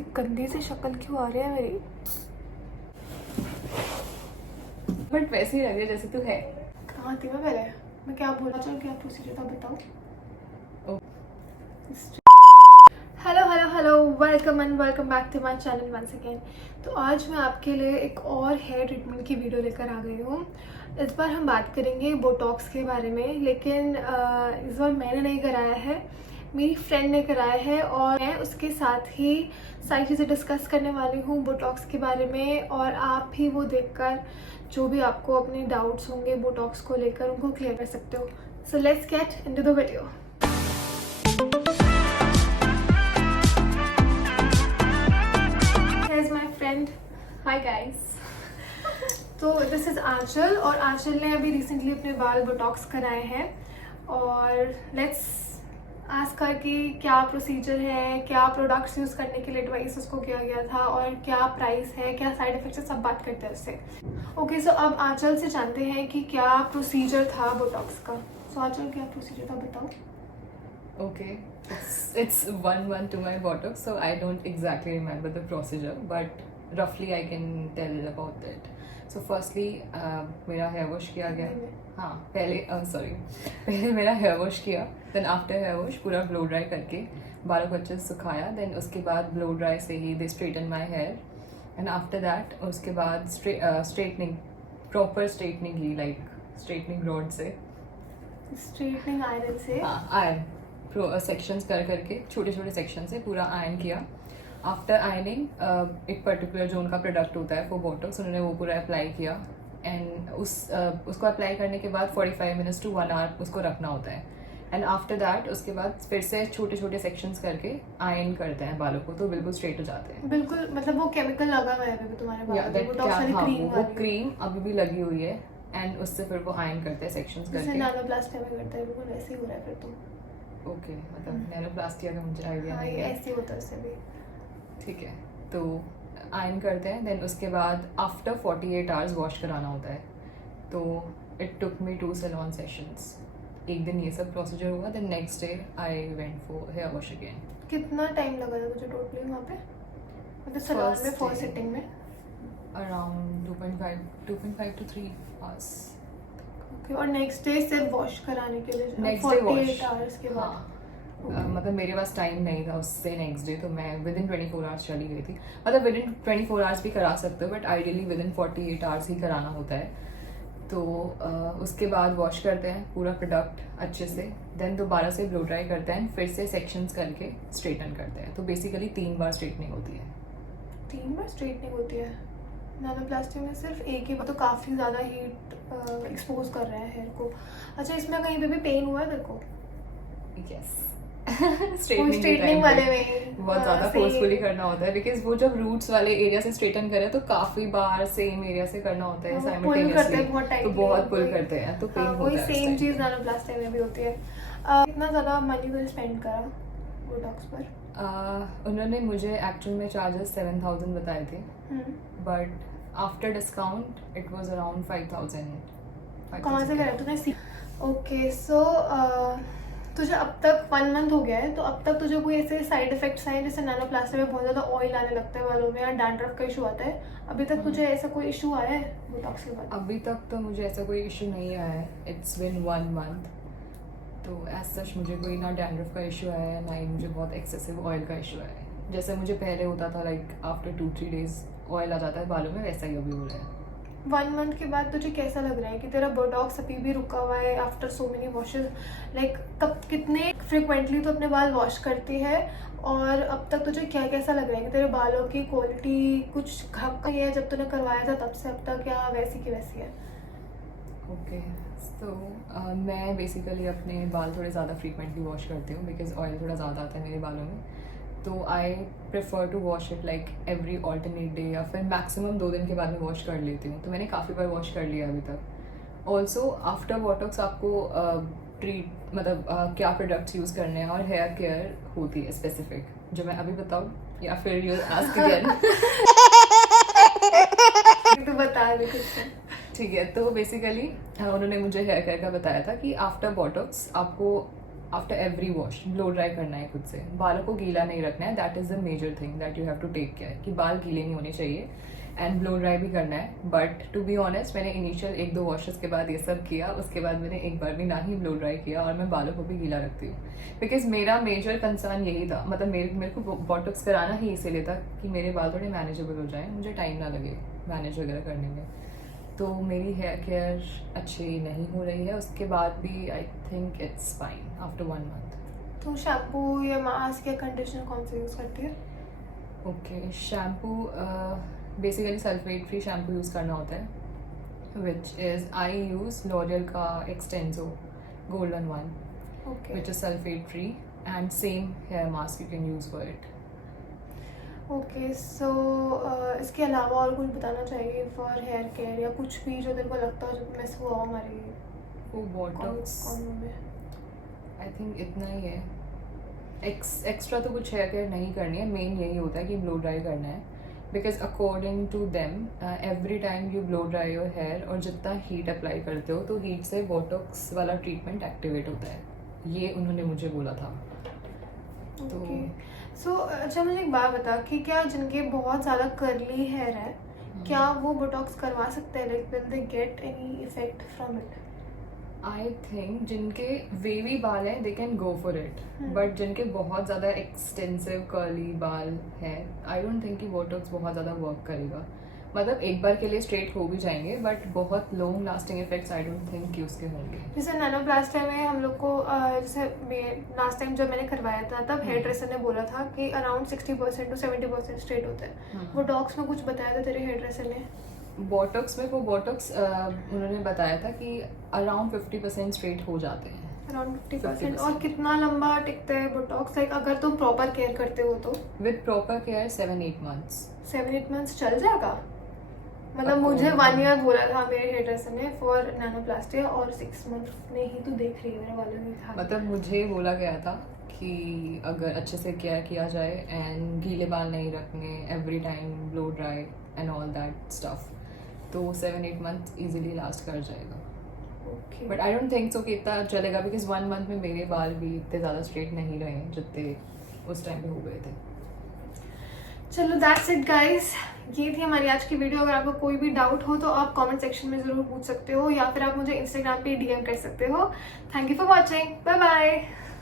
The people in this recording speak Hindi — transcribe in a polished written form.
ही गंदी सी शक्ल क्यों आ रही है मेरी। बट वैसे ही लग रही है जैसे तू है। कहाँ थी मैं पहले? मैं क्या बोला? चलो क्या प्रोसीजर था बताओ। Hello hello hello, welcome and welcome back to my channel once again. तो आज मैं आपके लिए एक और हेयर ट्रीटमेंट की वीडियो लेकर आ गई हूँ। इस बार हम बात करेंगे बोटॉक्स के बारे में, लेकिन इस बार मैंने नहीं कराया है, मेरी फ्रेंड ने कराया है और मैं उसके साथ ही सारी चीज़ें डिस्कस करने वाली हूँ बोटॉक्स के बारे में। और आप भी वो देखकर जो भी आपको अपने डाउट्स होंगे बोटॉक्स को लेकर उनको क्लियर कर सकते हो। So let's get into the video. Here's my friend. Hi guys. तो दिस इज़ आंचल, और आंचल ने अभी रिसेंटली अपने बाल बोटॉक्स कराए हैं। और लेट्स आस्क कर कि क्या प्रोसीजर है, क्या प्रोडक्ट्स यूज़ करने के लिए एडवाइस उसको किया गया था और क्या प्राइस है, क्या साइड इफेक्ट्स है, सब बात करते हैं उससे। ओके, सो अब आंचल से जानते हैं कि क्या प्रोसीजर था बोटॉक्स का। सो आंचल, क्या प्रोसीजर था बताओ। Okay, it's 1 month to my botox, so I don't exactly remember the procedure, but roughly I can tell about it. So firstly, मेरा हेयर वॉश किया गया। हाँ, पहले मेरा हेयर वॉश किया, देन आफ्टर हेयर वॉश पूरा ब्लो ड्राई करके बालों को अच्छे से सुखाया, देन उसके बाद ब्लो ड्राई से ही they straighten my hair, and after that उसके बाद स्ट्रेटनिंग, प्रॉपर स्ट्रेटनिंग ली, लाइक स्ट्रेटनिंग रॉड से, स्ट्रेटनिंग आयरन से। हाँ, आयरन सेक्शंस कर करके छोटे छोटे सेक्शन से पूरा आयरन किया। आफ्टर आयरनिंग एक पर्टिकुलर जो उनका प्रोडक्ट होता है फॉर बोटॉक्स, उन्होंने वो पूरा अप्लाई किया, एंड उसको अप्लाई करने के बाद 45 मिनट्स टू 1 आवर उसको रखना होता है। एंड आफ्टर दैट उसके बाद फिर से छोटे छोटे सेक्शंस करके आयरन करते हैं बालों को, तो बिल्कुल स्ट्रेट हो जाते हैं। बिल्कुल, मतलब वो केमिकल लगा हुआ है अभी भी तुम्हारे बालों पे, बोटॉक्स वाली क्रीम वो क्रीम अभी भी लगी हुई है, एंड उससे फिर वो आयरन करते हैं सेक्शंस जैसे करके। नैनोप्लास्टी में करता है, बिल्कुल वैसे ही हो रहा है फिर तो। ओके, मतलब नैनोप्लास्टिया का मुझे आइडिया हाँ, नहीं ये है। ऐसे ही होता है उससे भी। ठीक है, तो आयरन करते हैं, देन उसके बाद आफ्टर 48 आवर्स वॉश कराना होता है। तो it took me 2 salon sessions. एक दिन ये सब प्रोसीजर हुआ, then next day I went for hair wash again. कितना टाइम लगा था तुझे टोटली वहाँ पे, मतलब सैलून में फर्स्ट सिटिंग में? Around 2.5 to 3 hours. ओके, और नेक्स्ट डे सिर्फ वॉश कराने के लिए नेक्स्ट डे 48 आवर्स के बाद? हाँ, मतलब मेरे पास टाइम नहीं था उससे नेक्स्ट डे, तो मैं विद इन 24 आवर्स चली गई थी। मतलब विद इन 24 आवर्स भी करा सकते हो, but ideally within 48 hours ही कराना होता है। तो उसके बाद वॉश करते हैं पूरा प्रोडक्ट अच्छे से, देन दोबारा से ब्लो ड्राई करते हैं, फिर से सेक्शंस करके स्ट्रेटन करते हैं। तो बेसिकली 3 बार स्ट्रेटनिंग होती है। 3 बार स्ट्रेटनिंग होती है? नैनोप्लास्टी में सिर्फ एक ही बार, तो काफ़ी ज़्यादा हीट एक्सपोज कर रहा है हेयर को। अच्छा, इसमें कहीं पे भी पेन हुआ है तेरे को? यस, स्ट्रेटनिंग वाले में बहुत ज्यादा फोर्सफुली करना होता है, बिकॉज वो जब रूट्स वाले एरिया से स्ट्रेटन करे तो काफी बार सेम एरिया से करना होता है साइमल्टेनियसली, तो बहुत पुल करते हैं, तो पेन होता है। वही सेम चीज़ नैनोप्लास्टी में भी होती है। कितना ज़्यादा मनी तो स्पेंड करा बोटॉक्स पर? उन्होंने मुझे एक्चुअल में चार्जेस 7,000 बताए थे, but after discount it was around 5,000। कहाँ से करा तूने? ओके, सो तुझे अब तक 1 मंथ हो गया है, तो अब तक तुझे कोई ऐसे साइड इफेक्ट्स आए जैसे नैनोप्लास्टी में बहुत ज़्यादा ऑयल आने लगता है बालों में या डैंड्रफ का इशू आता है? अभी तक तुझे ऐसा कोई इशू आया है बोटॉक्स के बाद? अभी तक तो मुझे ऐसा कोई इशू नहीं आया है। इट्स बिन 1 मंथ, तो एज सच मुझे कोई ना डैंड्रफ का इशू आया है, ना ही मुझे बहुत एक्सेसिव ऑयल का इशू आया है। जैसे मुझे पहले होता था, लाइक आफ्टर 2-3 डेज ऑयल आ जाता है बालों में, वैसा ही अभी हो रहा है। 1 मंथ के बाद तुझे कैसा लग रहा है कि तेरा बोटॉक्स अभी भी रुका हुआ है after so many washes? Like कब, कितने फ्रिक्वेंटली तो अपने बाल वॉश करती है, और अब तक तुझे क्या कैसा लग रहा है कि तेरे बालों की क्वालिटी कुछ खराब गई है जब तूने करवाया था तब से अब तक, या वैसी की वैसी है? ओके, तो मैं बेसिकली अपने बाल थोड़े ज़्यादा फ्रीक्वेंटली वॉश करती हूँ, बिकॉज ऑयल थोड़ा ज़्यादा आता है मेरे बालों में। तो I prefer to wash it like every alternate day, या फिर मैक्सिमम 2 दिन के बाद में वॉश कर लेती हूँ। तो मैंने काफ़ी बार वॉश कर लिया अभी तक। ऑल्सो आफ्टर बोटॉक्स आपको ट्रीट मतलब क्या प्रोडक्ट्स यूज़ करने हैं और हेयर केयर होती है स्पेसिफिक, जो मैं अभी बताऊँ या फिर यू आस्क अगेन? तू बता दे कुछ। ठीक है, तो बेसिकली उन्होंने मुझे हेयर केयर का बताया था कि आफ्टर बोटॉक्स आपको after every wash blow dry करना है खुद से, बालों को गीला नहीं रखना है, that is the major thing that you have to take care कि बाल गीले नहीं होने चाहिए, एंड ब्लो ड्राई भी करना है। बट टू बी ऑनेस्ट मैंने इनिशियल 1-2 वॉशेस के बाद ये सब किया, उसके बाद मैंने एक बार भी ना ही ब्लो ड्राई किया, और मैं बालों को भी गीला रखती हूँ बिकॉज मेरा मेजर कंसर्न यही था, मतलब मेरे को बॉटॉक्स कराना ही इसीलिए था कि मेरे बाल थोड़े मैनेजेबल हो जाएं, मुझे टाइम ना लगे मैनेज वगैरह करने में। तो मेरी हेयर केयर अच्छी नहीं हो रही है, उसके बाद भी I think it's fine after 1 month. तो शैम्पू या मास्क या कंडीशनर कौन सा यूज़ करती है? Okay, shampoo basically sulphate free shampoo use करना होता है, which is I use L'Oreal का Xtenso golden one, okay which is sulphate free, and same hair mask you can use for it. Okay so इसके अलावा और कुछ बताना चाहिए फॉर हेयर केयर, या कुछ भी जो तेरे को लगता हो जो मिस हुआ हो हमारी वो बॉटॉक्स कॉम्बो में? आई थिंक इतना ही है, एक्स्ट्रा तो कुछ हेयर केयर नहीं करनी है, मेन यही होता है कि ब्लो ड्राई करना है, because according to them every time you blow dry your hair और जितना हीट अप्लाई करते हो तो हीट से बॉटॉक्स वाला ट्रीटमेंट एक्टिवेट होता है, ये उन्होंने मुझे बोला था। ओके सो अच्छा मुझे एक बात बता कि क्या जिनके बहुत ज़्यादा कर्ली हेयर है क्या वो बोटॉक्स करवा सकते हैं, like will they get any effect from it? I think जिनके वेवी बाल हैं they can go for it, but जिनके बहुत ज़्यादा एक्सटेंसिव कर्ली बाल हैं आई डोंट थिंक कि बोटॉक्स बहुत ज़्यादा वर्क करेगा, मतलब एक बार के लिए स्ट्रेट हो भी जाएंगे बट बहुत long lasting effects I don't think कि उसके होंगे। जैसे नैनोप्लास्टी में हम लोग को जैसे लास्ट टाइम जब मैंने करवाया था तब हेयर ड्रेसर ने बोला था कि अराउंड 60% to 70% स्ट्रेट होता है। बोटॉक्स में कुछ बताया था तेरे हेयर ड्रेसर ने? बॉटॉक्स में वो बॉटॉक्स उन्होंने बताया था कि अराउंड 50% स्ट्रेट हो जाते हैं। अराउंड 50%। और कितना लंबा टिकता है बोटॉक्स, लाइक अगर तुम प्रॉपर केयर करते हो तो? With proper care 7-8 months. 7-8 months चल जाएगा? मतलब मुझे 1 ईयर बोला था मेरे हेयर ड्रेसर ने फॉर नैनोप्लास्टी, और 6 मंथ में ही तो देख रही है मेरे बालों में था। मतलब मुझे बोला गया था कि अगर अच्छे से केयर किया जाए एंड गीले बाल नहीं रखने, every time blow dry and all that stuff, तो 7-8 मंथ इजीली लास्ट कर जाएगा। Okay but I don't think so कि इतना चलेगा बिकॉज 1 मंथ में मेरे बाल भी इतने ज़्यादा स्ट्रेट नहीं रहे जितने उस टाइम पे हो गए थे। चलो दैट्स इट गाइस, ये थी हमारी आज की वीडियो। अगर आपको कोई भी डाउट हो तो आप कमेंट सेक्शन में ज़रूर पूछ सकते हो, या फिर आप मुझे इंस्टाग्राम पे डीएम कर सकते हो। Thank you for watching, bye bye.